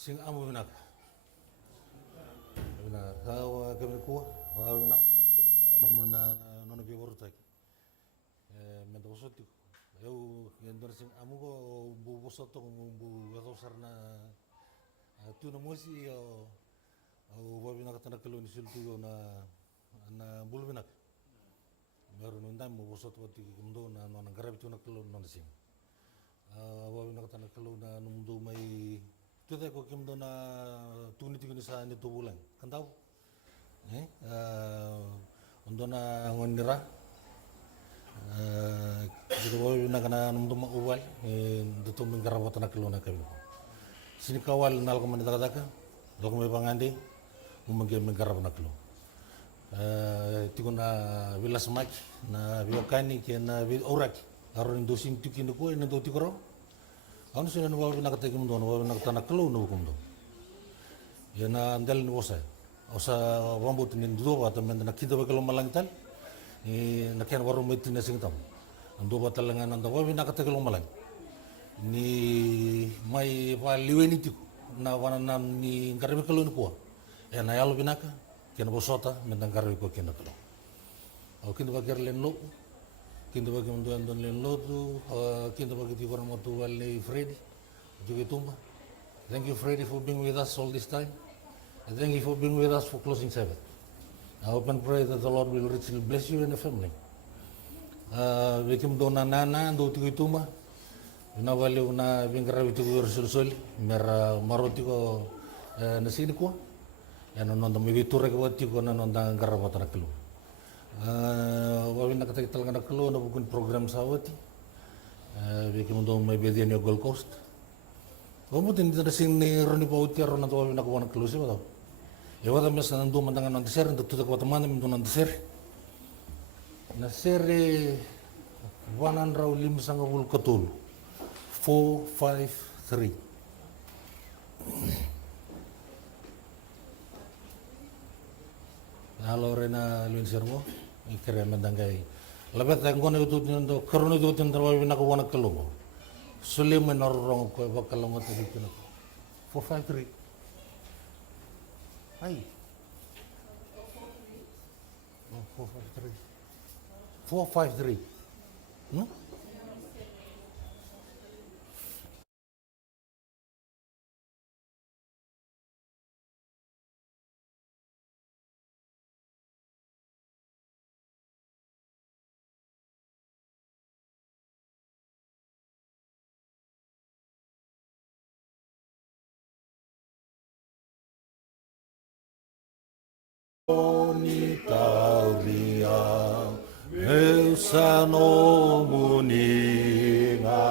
Sing amo binak. Bina hawa kami kuah, hawa binak namuna nono pi borutai. Menda bosoti. Eu yendor sing amo ko bu bosoto bu gato sarna tu na mosi au babi nak tanah kelu ni sultu na bulu binak. Meron nundam bu bosot wati kumdo na nona garab tu na kelu nona sing. Babi nak tanah kelu na numdo mai tu tak ko kumdo na tuni tiguni sa ni tu bulan. Kan tahu? Undo na ngonira. Jadi babi nak na numdo ma uwal du tu minggarab tanah kelu na kelu. Sini kawal nal ko man taka dok may pangandi umagi minggarab na kelu. Tigo na vilas mach na biokani ke na orak aron dosin tukin ko ina do tikoro. Ano sila na babi nakatakim do na babi nakatana kelu na bukumdo. Yana andal ni osa. Osa wambut ni do ba ta menda nakita ba kelu malangital. Nakian waru mai tina singtam. Ando ba talangan anda babi nakatakim malang. Ni mai pa liweni tiku na wana ni ngarabi kelu ni kuah. Na yalo binaka kena bosota mendang ngarabi ko kena kelu. Au kinda ba gerlen lo. Kinda ba kemdo andon len lo tu kinda ba kiti koran motu wale Freddy. Juga tumba. Thank you Freddy for being with us all this time. And thank you for being with us for closing Sabbath. I hope and pray that the Lord will richly bless you and the family. Vekim do na nana do tiku tumba. Una wale una vingarabi tiku sol mera maroti ko na sini ko. Ano nonda miviture ko tiku na nonda garabata na kelu. Wabi nakatakital nga na kelu na bukun program sa awati. Vekim do may bedi ni Gold Coast. Wabutin dito na sini roni pa uti aron na to wabi nakuha na kelu siya ba? Ewa ta mes na nando mandangan ng deser, nando tutak wataman namin doon ng deser. Na sere wanan raw limsang awul katul. 453. Halo Rena Luin Sermo, ikere mendanggai. Labet ang kono itu nando karon itu tendra wabi nakuha na kelu. Sulim menorong ko bakal lamot dito na. 453. Ay. 453. 453. Ni tauria meu sano muninga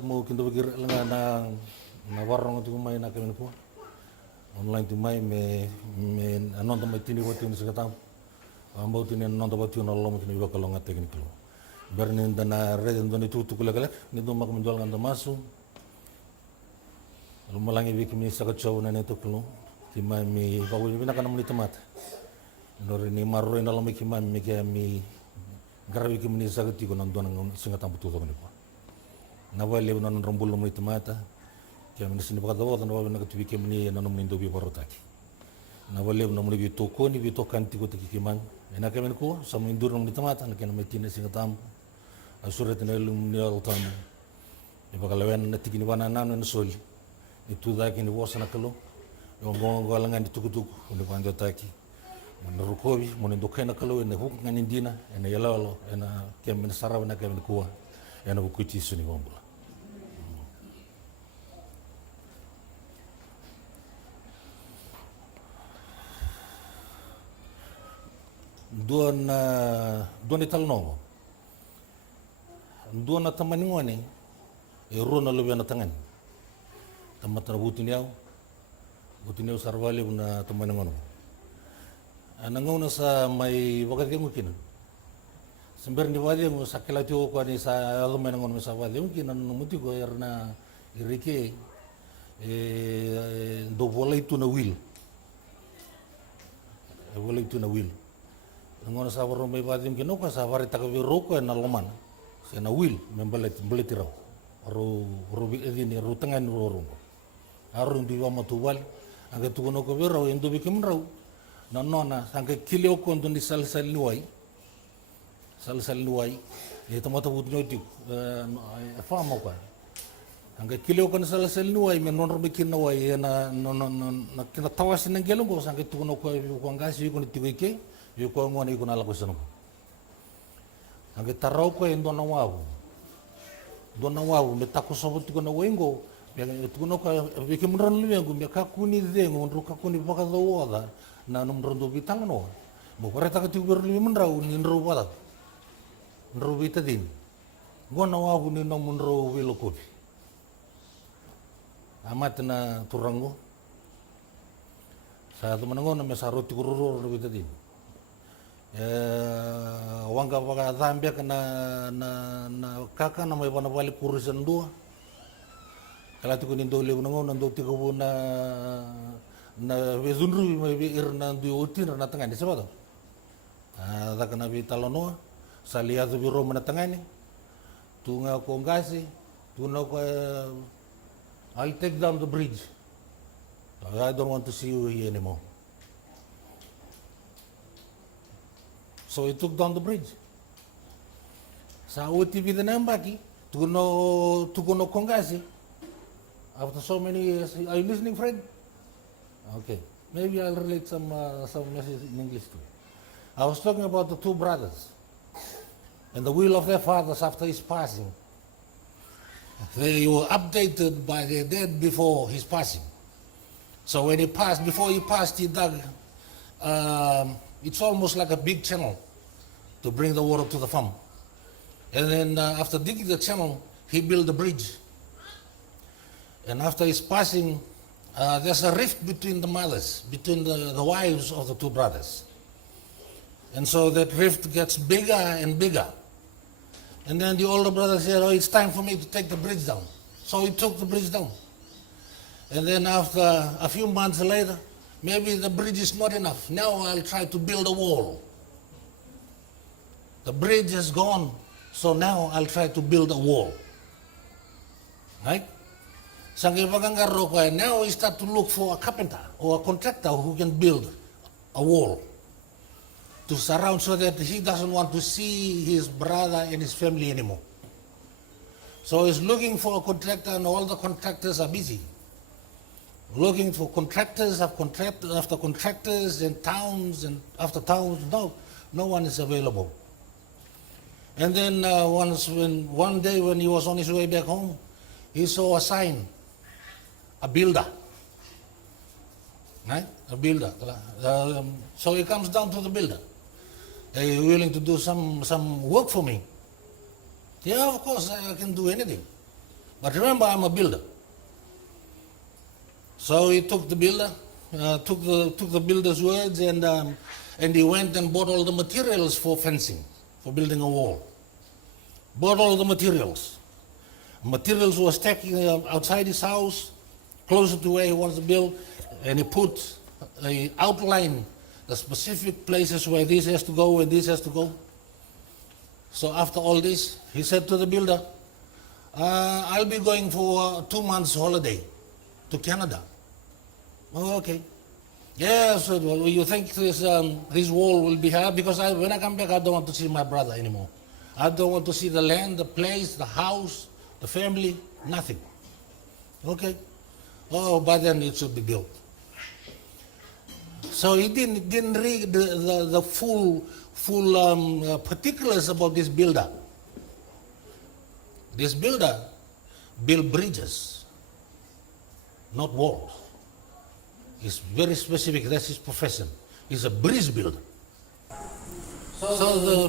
Mo kinto bagir nga na warong tu mai na kemen po. Online tu mai me anon to mai tini wati ni sekata. Ambau tini anon to wati na lom tini bakal nga teknik lo. Bernin dana reden doni tutu kula ni do mak menjual nganda masu. Lumalangi wiki mi sakat chow na neto klo. Kima mi bawu ni bina kana muli tomat. Nori ni marro ina lom kima mi kia mi garawi ki mi sakat tiko nan dona singata butu to ni po. Na wale na rombul muli tomata. Kia mi sini pakata wata na wale na katuwi kia mi na nomni ndobi barotaki. Na wale na muli bito koni bito kanti ko tiki kimang. Ena kia mi ko sa mi ndur muli tomata na kia na metina singata asuret na ilum ni altamu. Ipakalawen na tiki ni wana nanu na soli. Itu daki ni wasa na kalo. Yung galangan di tukutuku. Undi panjo taki. Mana rukobi. Muna ndokai na kalo. Ena huk nganin dina. Ena yalalo. Ena kia mina sarawa na kia mina kuwa. Ena bukuiti isu ni gombula. Dua ni talongo. Dua na tamani ngone. Ero na lubi na tangan. Tamat na butiniaw sarvali na tamani ngono. Nangaw na sa may wakat kaya mungkin. Sambil ni wali mo sa kilati ko ni sa alumay ngono sa wali mungkin numuti ko na irike do wala itu na will. Wala itu na will. Ngono sa waro may wali mungkin no sa wari takawiro ko na loman. Sa na will membalit raw. Ro ini ro tangan ro. Arun di wama tuwal ang tukono ko bero endo bikim raw na nona sangke kilio ko ndo ni sal luai ito mata bud no di famo ka ang kilio ko sal luai men non bikin na wai na kina tawas ng gelo ko sangke tukono ko ang gasi ko ni tiwike yu ko ngoni ko nala ko sano ang taraw ko endo na wawo me tako sobot ko na wengo tukuno ka vike mran luengu me kakuni dengo nru kakuni baka doa na nomrondo bitang no mo pareta ka tiber lu menrau ni nru wala nru bitadin gona wa ni no munro wilokobi amat na turango sa tumango na mesaroti kururo lu bitadin wanga baka zambia na kaka na may panabalik kurisan dua. Kalau tu kuning dole unango nando tiga na vezunru may ir na duotin na tangani sebab tu. Tak kena bi talono salia tu biro mana tangani. Tu nga ko ngasi, tu na ko I'll take down the bridge. I don't want to see you here anymore. So he took down the bridge. Sa OTV na nambaki, tu no kongasi. After so many years, are you listening, Fred? Okay, maybe I'll relate some message in English too. I was talking about the two brothers and the will of their fathers after his passing. They were updated by their dad before his passing. So when before he passed, he dug, it's almost like a big channel to bring the water to the farm. And then after digging the channel, he built a bridge. And after his passing, there's a rift between the mothers, between the wives of the two brothers. And so that rift gets bigger and bigger. And then the older brother said, oh, it's time for me to take the bridge down. So he took the bridge down. And then after a few months later, maybe the bridge is not enough. Now I'll try to build a wall. The bridge is gone, so now I'll try to build a wall. Right? Now we start to look for a carpenter or a contractor who can build a wall to surround so that he doesn't want to see his brother and his family anymore. So he's looking for a contractor and all the contractors are busy. Looking for contractors after contractors and towns and after towns. No one is available. And then one day when he was on his way back home, he saw a sign. A builder, right? A builder. So he comes down to the builder. Are you willing to do some work for me? Yeah, of course, I can do anything. But remember, I'm a builder. So he took the builder, took the builder's words, and he went and bought all the materials for fencing, for building a wall. Bought all the materials. Materials were stacking outside his house, closer to where he wants to build, and he put an outline, the specific places where this has to go and this has to go. So after all this, he said to the builder, I'll be going for 2 months holiday to Canada. Oh, okay. Yeah, so well, you think this wall will be hard? Because when I come back, I don't want to see my brother anymore. I don't want to see the land, the place, the house, the family, nothing. Okay. Oh, by then it should be built. So he didn't read the full particulars about this builder. This builder built bridges, not walls. He's very specific, that's his profession. He's a bridge builder. So the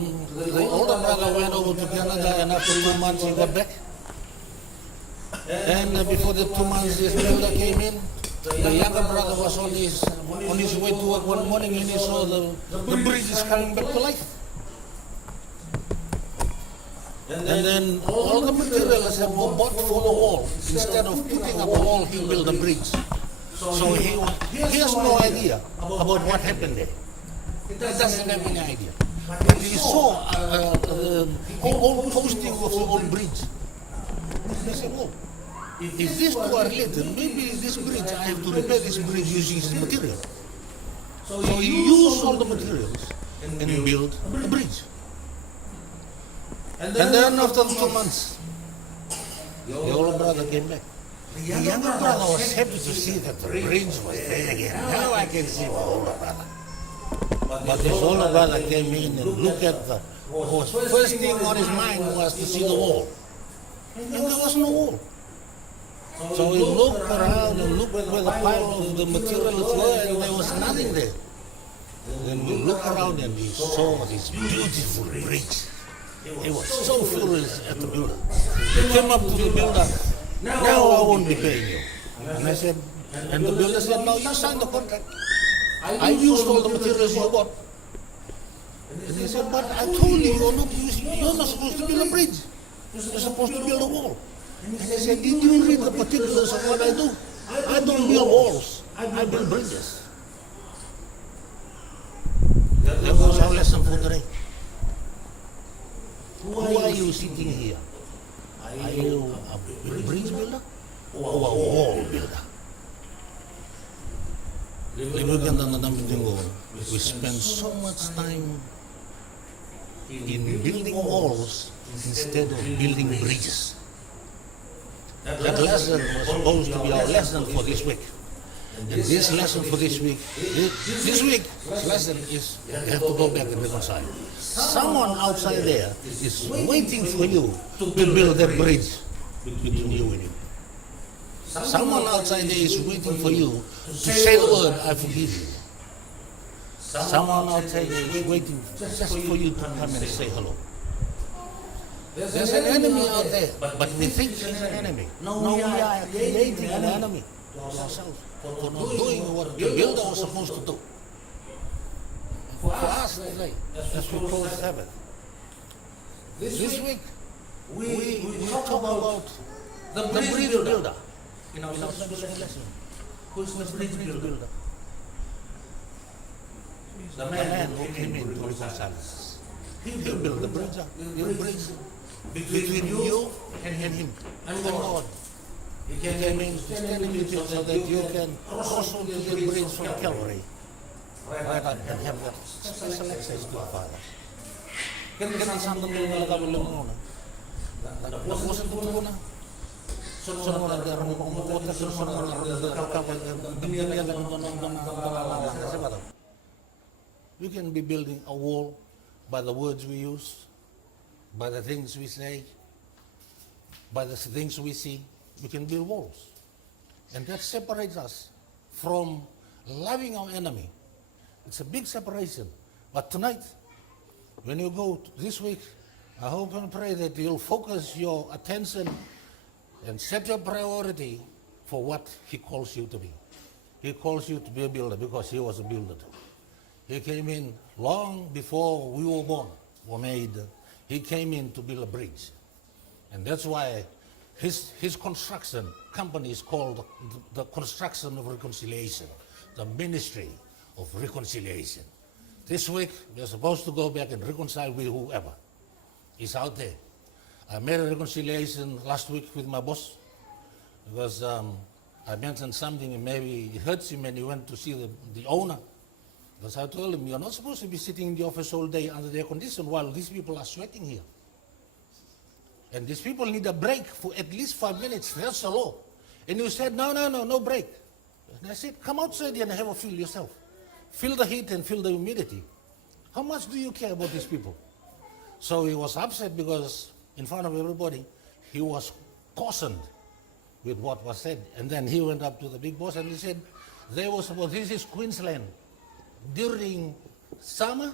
older brother went over to Canada, and after 2 months he got back. And before the 2 months this builder came in, the younger brother was on his way to work one morning, and he saw the bridge is coming back to life. And then all the materials that were bought for the wall, instead of putting up a wall, he built a bridge. So he has no idea about what happened there. He doesn't have any idea. But he saw the old posting of the old bridge. He said, oh, if these two are related, maybe this bridge, I have to repair this bridge using this material. So he used all the materials and built a bridge. And then after 2 months, the older brother came back. The younger brother was happy to see that the bridge was there again. Now I can see my older brother. But this older brother came in and looked at the first thing on his mind was to see the wall. And there was no wall. So he looked around and looked where the pile of the materials were, and there was nothing there. Then he looked around and he saw this beautiful bridge. He was so furious at the builder. He came up to the builder. Now I won't be paying you. And I said, and the builder said, no, you signed the contract. I used all the materials you bought. And he said, but I told you, you're not supposed to build a bridge. You're supposed to build a wall. And he said, did you read the particulars of what I do? I don't build walls. I build bridges. That was our lesson for today. Who are you sitting here? Are you a bridge builder or a wall builder? We spend so much time in building walls instead of building bridges. That lesson was supposed to be our lesson for this week. And this lesson for this week's lesson is you have to go back and reconcile. Someone outside there is waiting for you to build that bridge between you and him. Someone outside there is waiting for you to say the word, I forgive you. Someone outside there is waiting just for you to come and say hello. There's an enemy out there, but we think he's an enemy. No, we are creating an enemy ourselves for not doing what the builder was supposed to do. For us today, as we call Sabbath. This week, we talk about the bridge builder in our Sabbath lesson. Who's the bridge builder? The man who came in to reconcile us. He built the bridge between you and him and God. He came in standing with you so that you can cross over the bridge from Calvary. Right, and have that special access to the Father. Kailan saan nang nalagawin mo na? Napusan ko muna. Sunod mo na daro mo kung sunod mo na we can be building a wall by the words we use, by the things we say, by the things we see. We can build walls. And that separates us from loving our enemy. It's a big separation. But tonight, when you go this week, I hope and pray that you'll focus your attention and set your priority for what he calls you to be. He calls you to be a builder because he was a builder too. He came in long before we were born or made. He came in to build a bridge. And that's why his construction company is called the Construction of Reconciliation, the Ministry of Reconciliation. This week, we're supposed to go back and reconcile with whoever is out there. I made a reconciliation last week with my boss because I mentioned something and maybe it hurts him and he went to see the owner. Because I told him, you're not supposed to be sitting in the office all day under the air condition while these people are sweating here. And these people need a break for at least 5 minutes. That's the law. And he said, no break. And I said, come outside and have a feel yourself. Feel the heat and feel the humidity. How much do you care about these people? So he was upset because in front of everybody, he was cautioned with what was said. And then he went up to the big boss and he said, this is Queensland. During summer,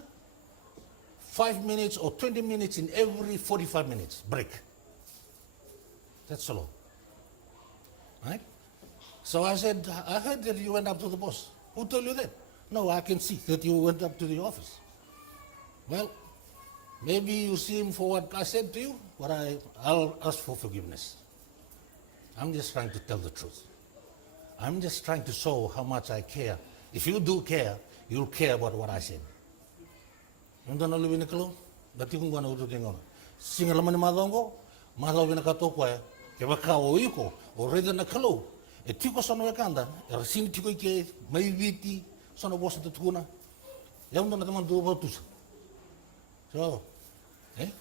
5 minutes or 20 minutes in every 45 minutes, break. That's the law. Right? So I said, I heard that you went up to the boss. Who told you that? No, I can see that you went up to the office. Well, maybe you see him for what I said to you, but I'll ask for forgiveness. I'm just trying to tell the truth. I'm just trying to show how much I care. If you do care, you'll care about what I said. Yung doon na luwin na kalo, dati kong gana uto tingon. Singa laman ni madongo, madongo na katoko kaya ka o iko, o reda na kalo. E tiko sono e kanda, e rasini tiko ike, mai viti, sono bosa te tukuna. Yung doon na taman duwa tusa. So,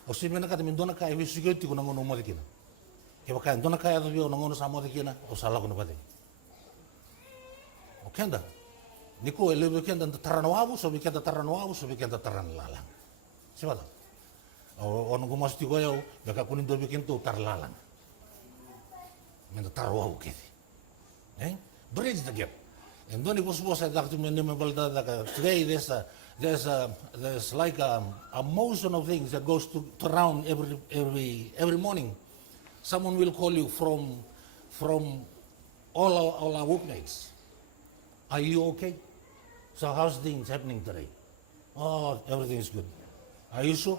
o simi na kata min doon na kaya visu kaya tiko na ngono mo dikina. Kaya kaya doon na kaya tabiyo na ngono sa mo dikina, o sala ko na pati. O kenda. Niko ele kenda taranawabu so kenda taranawabu so kenda taranlalang. Siapa tu? Ono gumas tigo yau beka kunin do bikin tu tarlalang. Menda tarwabu kiti. Bridge the gap. And then it was I talked to me today there's like a motion of things that goes to around every morning. Someone will call you from all our workmates. Are you okay? So how's things happening today? Oh, everything is good. Are you sure?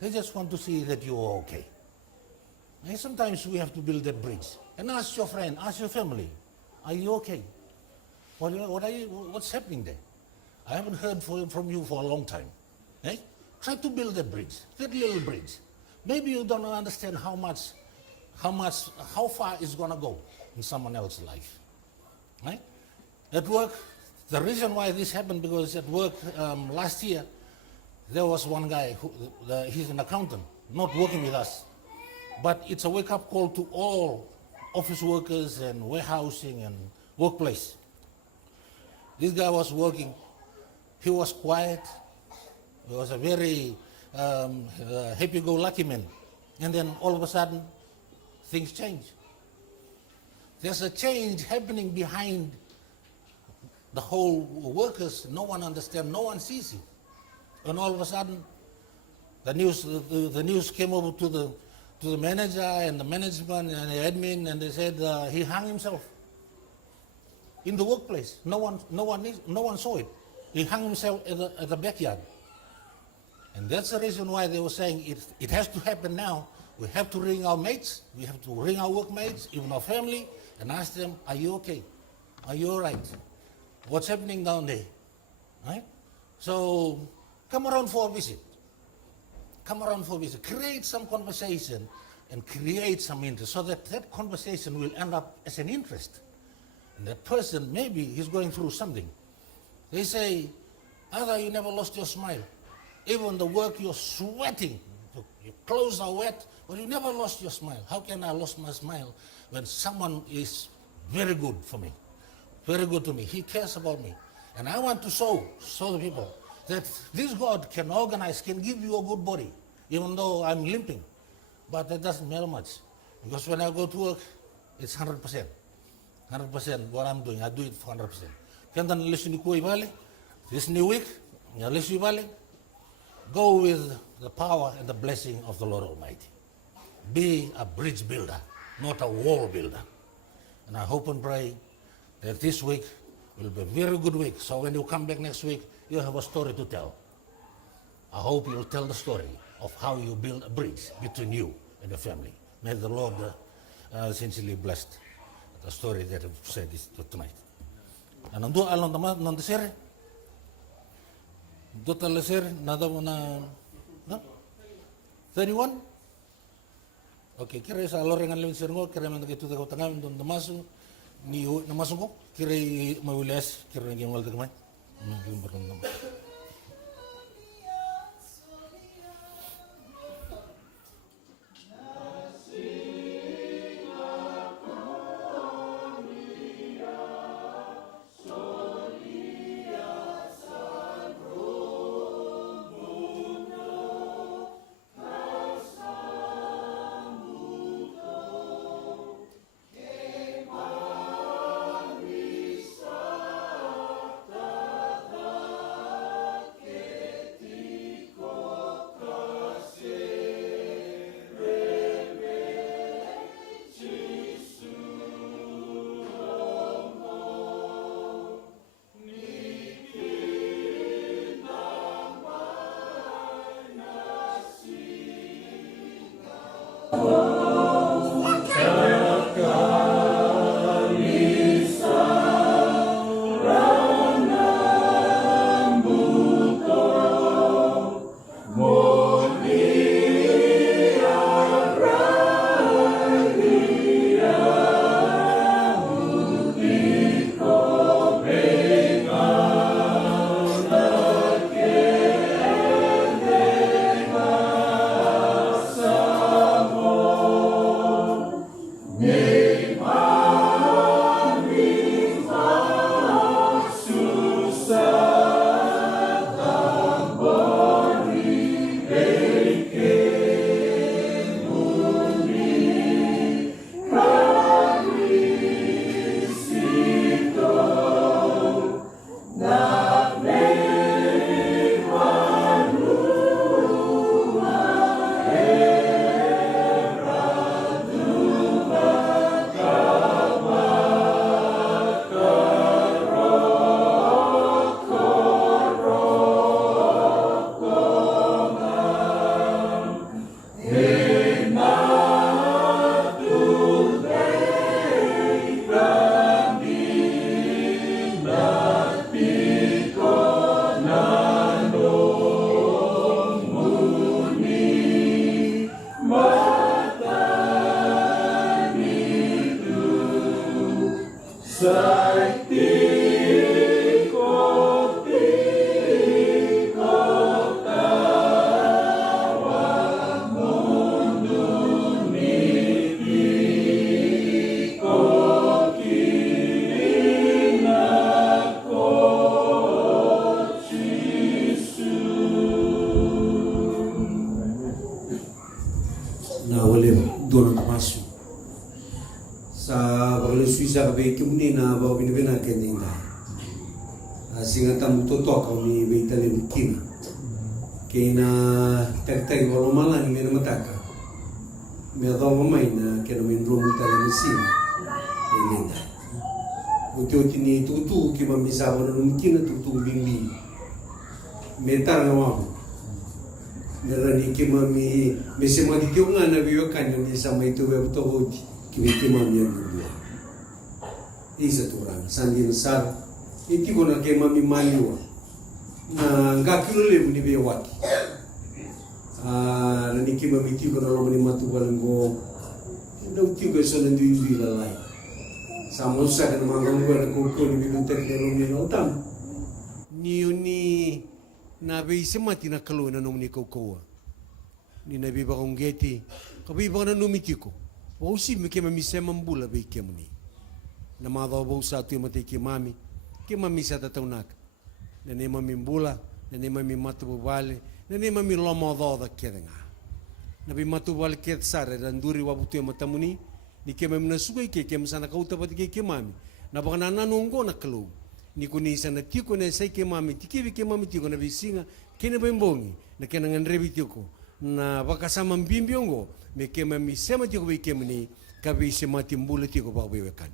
They just want to see that you are okay. And sometimes we have to build that bridge. And ask your friend, ask your family, are you okay? What's happening there? I haven't heard from you for a long time. Try to build that bridge, that little bridge. Maybe you don't understand how far it's gonna go in someone else's life. Right? At work, the reason why this happened because at work last year, there was one guy, he's an accountant, not working with us. But it's a wake-up call to all office workers and warehousing and workplace. This guy was working, he was quiet, he was a very happy-go-lucky man. And then all of a sudden, things change. There's a change happening behind the whole workers. No one understands, no one sees it. And all of a sudden, the news came over to the manager and the management and the admin, and they said he hung himself in the workplace. No one saw it. He hung himself at the backyard. And that's the reason why they were saying it has to happen now. We have to ring our mates, we have to ring our workmates, even our family, and ask them, are you okay? Are you all right? What's happening down there? Right? So come around for a visit. Come around for a visit. Create some conversation and create some interest so that conversation will end up as an interest. And that person, maybe he's going through something. They say, Ada, you never lost your smile. Even the work you're sweating, your clothes are wet, but you never lost your smile. How can I lose my smile when someone is very good for me, very good to me? He cares about me. And I want to show the people that this God can organize, can give you a good body, even though I'm limping. But that doesn't matter much. Because when I go to work, it's 100%. 100% what I'm doing, I do it for 100%. Kaya listen to Ibale, this new week, listen Ibale, go with the power and the blessing of the Lord Almighty. Be a bridge builder. not a wall builder. And I hope and pray that this week will be a very good week. So when you come back next week, you have a story to tell. I hope you'll tell the story of how you build a bridge between you and the family. May the Lord essentially blessed the story that I've said tonight. And I'm doing along the series. Dota la series, nada na 31. Okay, kira sa lorengan lewin sirngo, kira man gitu tahu tengah don namasu ni namasu ko, kira maules, kira ngi mal tegmai. Ngi bertemu. Sa be kimni na ba binibina keninda singa tamu totoka mi beitale bikina kena tak walo malan mi mataka me do mai na kena min romu tale sima keninda uti ni tutu ki mami sabo na mkina tutu bimbi metar na wa nerani ki mami me se madi ki unga na biyo kanyo ni sama itu we to hoti ki ki mami ya isa turang sandi sar iti kona ke mami maliwa na ngakilo le ni be waki nani ki mami ti kona lo ni matu balango ndo ti ko so ndu indi la lai samosa kana mangongo na ko ni bi tek de lo ni no tam ni na be semati na kalo na no ni ko ni na be ba ngeti ko be ba na no mitiko o si me ke mami semambula be ke muni na madho bo sa tu mate ki mami sa tataunak na ne mami mbula na ne mami matu vale na ne mami lomo do da kedenga na bi matu vale ke sare dan duri wa butu matamuni ni ke mami na sugai ke msana kauta pati ke mami na bana na nongo na kelu ni kuni sana tiko ne sai ke mami tiki ke mami tiko na bisinga ke ne bembongi na ke na ngrebi tiko na baka sama mbimbyongo me ke mami sema tiko ke muni kabi se mati mbula ti ko pa bewekan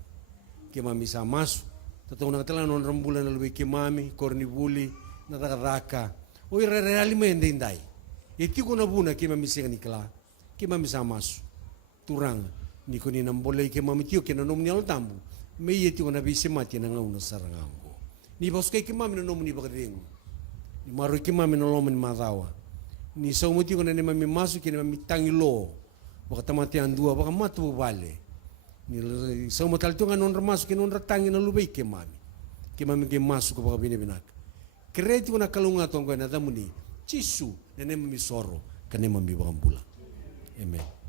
ke mami sa masu tatau na tala non rambula na lubi ke mami korni buli na raka o ira realmente indai e ti ko na buna ke mami se nikla ke mami sa masu turang ni ko ni nambolai ke mami ti ke na nom ni al tambu me ye ti ko na bi se mati na ngauna sarangango ni boskai ke mami na nom ni bagdeng ni maru ke mami na lomen madawa ni sau mati ko na ni mami masu ke ni mami tangilo baka tamatian dua baka matu vale ni sau matal tu non ramas ke non ratangi na lubai ke mami ke masu ko baka bine binak kreti ko na kalunga tong ko na damuni chisu na ne mami soro ka ne mami baka bula amen.